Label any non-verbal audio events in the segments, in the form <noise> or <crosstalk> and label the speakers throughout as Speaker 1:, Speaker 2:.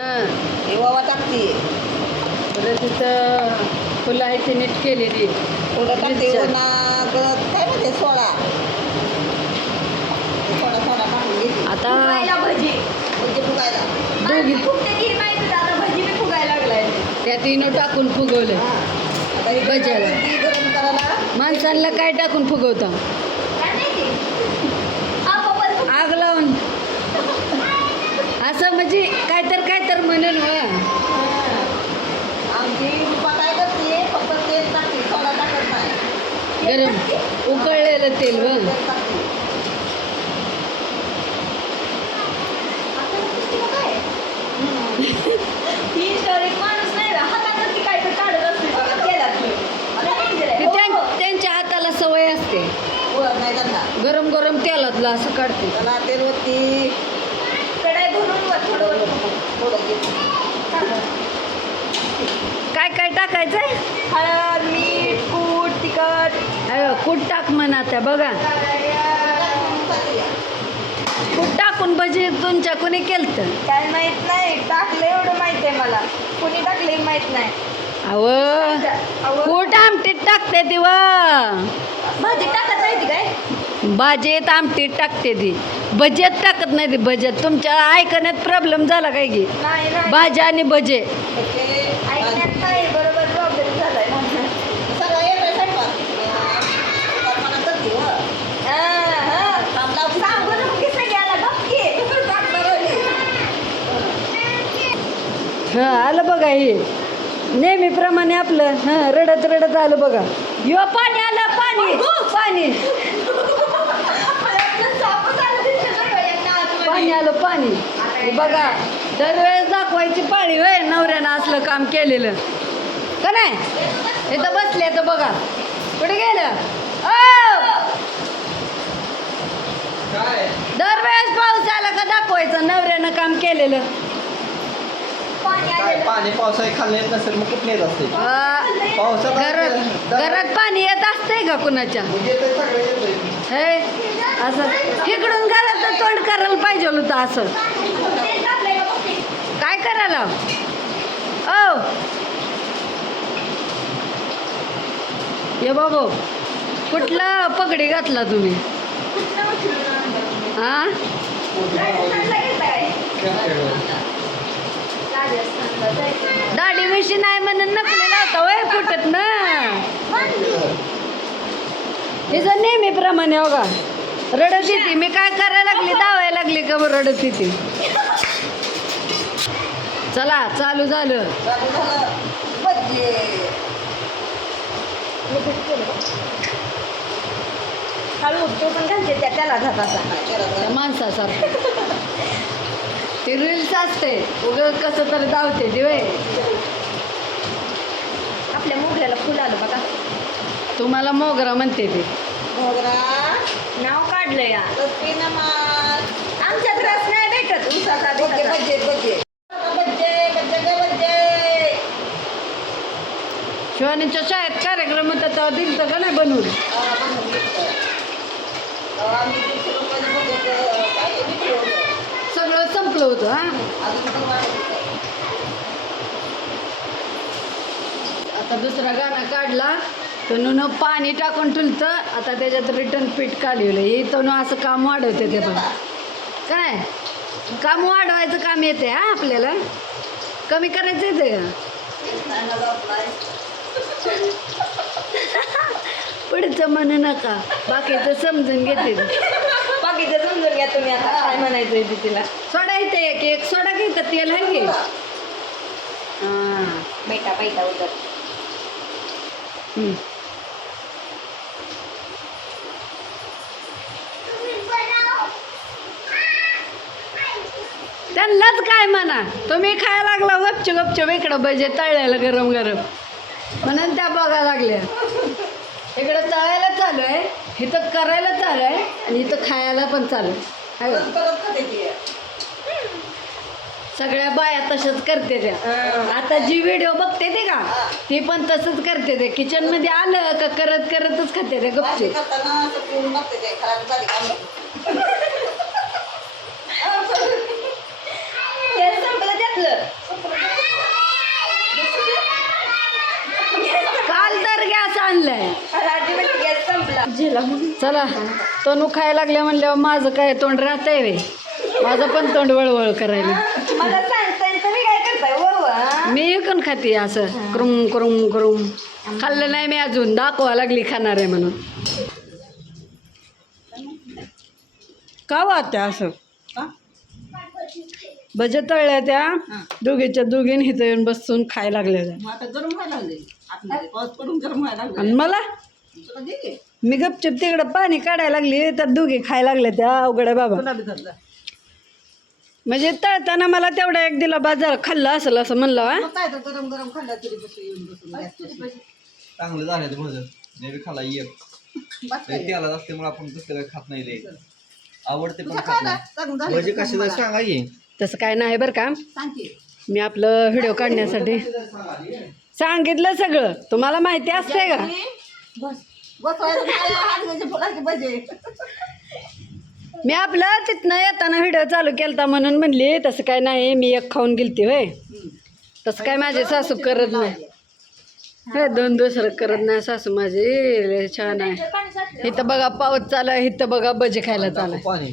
Speaker 1: हां
Speaker 2: हे वावा टाकते
Speaker 1: परत तिथं फुलं आहे ती नीट केलेली.
Speaker 2: थोडं टाकते
Speaker 1: मिरच्या.
Speaker 2: गळत काय म्हणते सोडा टाकून घेते
Speaker 1: आता
Speaker 3: फुगायला भजी.
Speaker 2: म्हणजे फुगायला.
Speaker 1: दोघी
Speaker 3: फुगते की भजी फुगायला लागलाय.
Speaker 1: इनो टाकून फुगवलं.
Speaker 2: आता हे
Speaker 1: भज्याला.
Speaker 2: ती गरम करायला.
Speaker 1: माणसांना काय टाकून फुगवता
Speaker 3: काय माहिती आपोआपच फुग-
Speaker 1: आग लावून असं म्हणजे काय तर काय तर म्हणून व
Speaker 2: आमची रुपा काय करते फक्त तेल टाकते सोडा टाकत नाही
Speaker 1: गरम उकळलेलं तेल व
Speaker 2: तेल टाकते
Speaker 3: आता नुसती मग काय? ही तर एक माणूस नाही रा, हातावरती काय तर काढत असते बघा, तेलातली. आता danger आहे.
Speaker 1: ते
Speaker 3: हो,
Speaker 1: त्यां-
Speaker 3: हो. <laughs>
Speaker 1: त्यांच्या हाताला सवय असते. गरम गरम तेलातलं असं काढते.
Speaker 2: त्याला
Speaker 3: भरून थोडं
Speaker 2: थोडं
Speaker 1: काय काय टाकायचंय?
Speaker 3: हळद.
Speaker 1: म्हणा त्या बघा टाकून भजी तुमच्या कोणी केलत?
Speaker 3: काय माहीत नाही टाकलं एवढं माहीत आहे मला. कोणी टाकले माहीत नाही.
Speaker 1: अव कूट आमटीत टाकते ती व?
Speaker 3: भाजी टाकत नाही ती काय?
Speaker 1: भाजीत आमटीत टाकते ती. भज्यात टाकत नाही ती भज्यात तुमच्या ऐकण्यात प्रॉब्लेम झाला काय की?
Speaker 3: नाही नाही.
Speaker 1: भाज्या आणि भजे.
Speaker 3: ऐकण्यात नाही बरोबर प्रॉब्लेम झालाय
Speaker 2: सगळं येतंय स्वयंपाक. स्वयंपाक मला करते, हं.
Speaker 3: हा, हा.
Speaker 2: काम लावते.
Speaker 3: सांगू नको की सगळ्याला गप्पी.
Speaker 1: हा आलं बघा हे. नेहमीप्रमाणे आपलं हा रडत रडत आलं बघा. यो पाणी आलं पाणी पाणी. पाणी आलं पाणी. बघा दरवेळेस दाखवायची पाळी होय नवऱ्यानं असलं काम केलेलं. का नाही? इथं बसले तर बघा. कुठे गेलं? दरवेळेस पाऊस आला का दाखवायचं नवऱ्यानं काम केलेलं.
Speaker 4: काय. पाणी पावसाळी खाल्ले येत नसेल मग कुठले येत असते पावसात
Speaker 1: घरात घरात पाणी येत असतंय का कुणाच्या
Speaker 4: म्हणजे ते सगळे येतंय.
Speaker 1: हे असं इकडून घरात तोंड करायला पाहिजे होतं असं. काय करायला ओ ये बाबू कुठला पगडी घातला तुम्ही? हा
Speaker 3: राजस्थानला गेलता काय? राजस्थानला जायचं.
Speaker 1: दाढी मिशी नाही म्हणून नकली लावता वय फुटत ना हिचं नेहमीप्रमाणे हो का रडत येते मी काय करायला लागली? धावायला लागली का बरं रडत येते चला चालू झालं.
Speaker 3: हळू पण घालते त्या त्याला घाताचा
Speaker 1: माणसासारखं. ते रील्स असते. उग कसं तरी धावते दिवे
Speaker 3: आपल्या मोगऱ्याला फुल आलं बघा.
Speaker 1: तुम्हाला मोगरा म्हणते ते.
Speaker 2: मोगरा,
Speaker 3: नाव काढलं या. आमच्यात रस नाही भेटत. उसाचा.
Speaker 1: शिवानीच्या शाळेत कार्यक्रम होता तेव्हा दिलतं का नाही बनवून
Speaker 2: हा, बनवून घेतलं. तेव्हा आम्ही दीडशे रुपयाला भजे, काय ते विकलं होतं.
Speaker 1: सगळं होतं हा. आता दुसरा गाणं काढला तर नुनं पाणी टाकून ठुलतं आता त्याच्यात रिटर्न पीठ काढलेलं हे तनु असं काम वाढवते ते पण. काय? काम वाढवायचं काम येते हा आपल्याला. कमी करायचं येते का?
Speaker 2: नाही
Speaker 1: पुढचं म्हणू नका. बाकीचं समजून घेते.
Speaker 3: बाकीचं समजून घ्या तुम्ही आता काय म्हणायचंय ते तिला?
Speaker 1: सोडा येते एक एक सोडा घे का तेल आहे की? हां.
Speaker 3: बैठा बैठा उतर.
Speaker 1: त्यांनाच काय म्हणा? तुम्ही खायला लागला गपचूप गपचूप इकडं भजे तळलेलं गरम गरम म्हणून त्या बघायला लागल्या. इकडं तळायला चालू आहे इथं करायला चालू आहे आणि इथं खायला पण चालू आहे. सगळ्या बाया तशाच करते त्या. आता जी व्हिडिओ बघते ते का ती पण तसंच करते ते. किचनमध्ये आलं का करत करतच खाते ते
Speaker 2: भाजी
Speaker 1: गपचूप
Speaker 2: खाताना असं पिऊन बघते ते खराब झाली का म्हणून.
Speaker 3: ते संपलं त्यातलं खायला म्हणून
Speaker 1: चला तनू खायला लागल्या म्हणल्यावर माझं काय तोंड राहतंय वे. माझं पण तोंड वळवळ करायला.
Speaker 3: मला सांगताय तुम्ही काय करताय? वळवा
Speaker 1: मी पण खाते असं. करुम करुम करुम. खाल्लं नाही मी अजून. दाखवा लागली खाणार आहे म्हणून. का वाटतं असं? भजे तळल्या त्या दोघीच्या दोघींनी इथं येऊन बसून खायला लागल्या त्या.
Speaker 2: मग आता गरम व्हायला लागले. आतमध्ये पाऊस पडून गरम व्हायला लागले.
Speaker 1: आणि मला. मी गपचूप तिकडं पाणी काढायला लागली तर दोघी खायला लागल्या त्या अवघड आहे बाबा. म्हणजे तळताना मला तेवढा एक दिला बाजार खाल्ला असेल असं म्हणलं हा?
Speaker 2: मग काय तर गरम गरम खाल्ला तरी बसून येऊन बसून गॅसपाशी.
Speaker 4: चांगलं झालं खाला एक
Speaker 2: बस काय.
Speaker 4: त्याला असते मग आपण कसं काय खात नाही आवडते पण
Speaker 2: तुझं
Speaker 4: खात
Speaker 2: काय
Speaker 4: नाही
Speaker 2: चांगलं झालं
Speaker 4: भजी
Speaker 2: तर
Speaker 4: कशी
Speaker 2: मला.
Speaker 4: सांगा की
Speaker 1: तसं काय नाही बरं का
Speaker 2: सांग की.
Speaker 1: मी आपलं व्हिडिओ काढण्यासाठी सांगितलं सगळं तुम्हाला माहिती असते का
Speaker 2: बस. फुलाचे भजे
Speaker 1: मी आपलं तिथनं येताना व्हिडिओ चालू केलता म्हणून म्हणली तसं काय नाही मी एक खाऊन गेलती होय. तसं काय माझे सासू करत नाही. हे दोन दुसरं करत नाही सासू माझी छान आहे. इथं बघा पाऊस चालू आहे इथं बघा भजी खायला चालू आहे.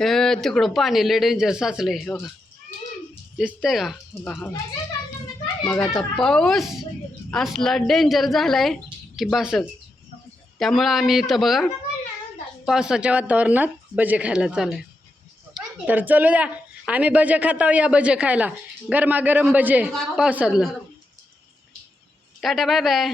Speaker 1: हे तिकडं पाणी लय डेंजर साचलंय बघा. दिसतंय का? बघा मग आता पाऊस. असला डेंजर झाला आहे की बसच. त्यामुळं आम्ही इथं बघा पावसाच्या वातावरणात भजे खायला चालू तर चलू द्या आम्ही भजे खाताव या भजे खायला. गरमागरम भजे पावसातलं. Tata bye bye